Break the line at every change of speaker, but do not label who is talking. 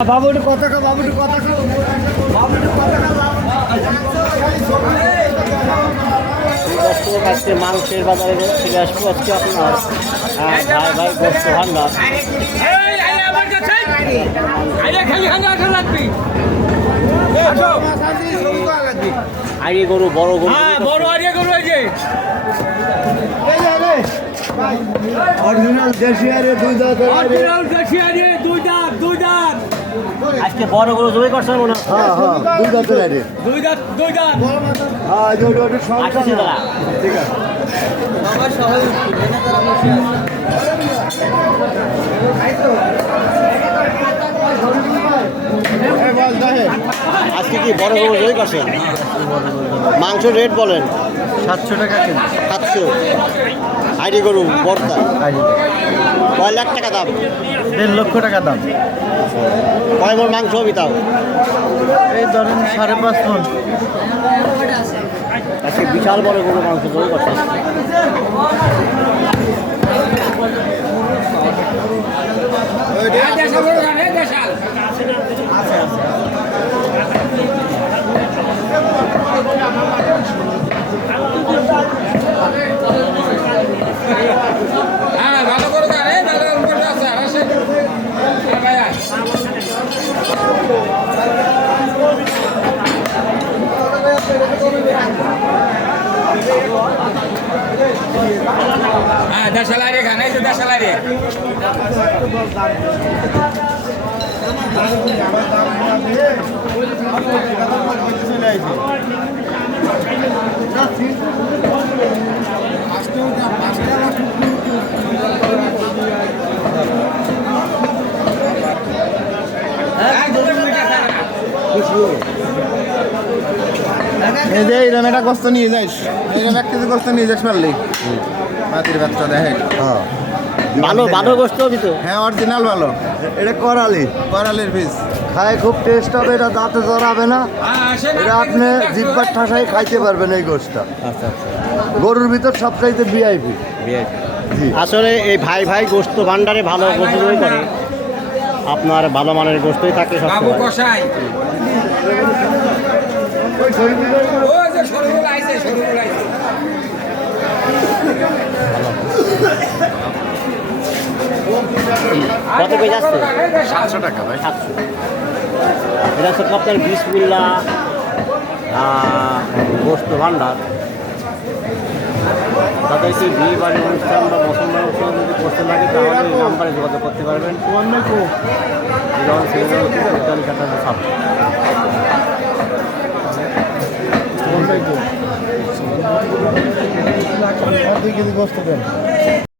বাবুটি কত কা বাবুটি কত বাবুটি কত
আজকে মাংসের বাজারে ফিরে আসব আজকে আপনার। ভাই ভাই গোস্ত ভান্ডার। আইড়ি গরু বড় গরু।
অরিজিনাল দেশি আরে দুই দাঁত।
আজকে বড় গরু জমি করছেন মনে হয়।
হ্যাঁ হ্যাঁ দুই দাঁতের আরে হ্যাঁ এই যে ওটা ওটা সব
দাদা
ঠিক আছে। এই বল দেখে
আজকে কি বড় গরু জমি করছেন? মাংস রেট বলেন।
সাতশো টাকা
সাতশো। আইডি গরু বর্তা। কয় লাখ টাকা দাম?
দেড় লক্ষ টাকা দাম।
কয় মন মাংস হবে তাও
এই ধরেন সাড়ে পাঁচ মন।
আজকে বিশাল বড় গরু মাংস জমি করছেন
হ্যাঁ ভালো করে দেন এই ভালো করে আছে আর আসে হ্যাঁ ভাইয়া হ্যাঁ দেশালাই রে খান এই যে দেশালাই রে
এই যে এইরকম একটা গোস্ত নিয়ে যাইস এইরকম এক কেজি গোস্ত নিয়ে যাস পারলি। মাটির ভাতটা দেখে।
হ্যাঁ।
ভালো ভালো গোস্ত হবে তো।
হ্যাঁ অরিজিনাল ভালো।
এটা করালি।
করালের পিস
খায় খুব টেস্ট হবে এটা দাঁতে জড়াবে না।
হ্যাঁ
এটা আপনি জিব্বার ঠাসাই খাইতে পারবেন এই গোষ্ঠটা।
আচ্ছা আচ্ছা।
গরুর ভিতর সবচাইতে ভিআইপি জি।
আসলে এই ভাই ভাই গোস্ত ভান্ডারে ভালো গোস্ত করে আপনার ভালো মানের গোস্তই থাকে
বাবু
কত পেজ আসছে
সাতশো। টাকা ভাই।
সাতশো। এটা হচ্ছে আপনার বিসমিল্লা গোস্ত ভান্ডার। তাদেরকে বিয়ে বাড়ির অনুষ্ঠান বা মুসলমান অনুষ্ঠান যদি করতে লাগে তাহলে এই নাম্বারে যোগাযোগ করতে পারবেন। হচ্ছে তেতাল্লিশ আঠাশ সাত
দুই কেজি গোস্ত দেন।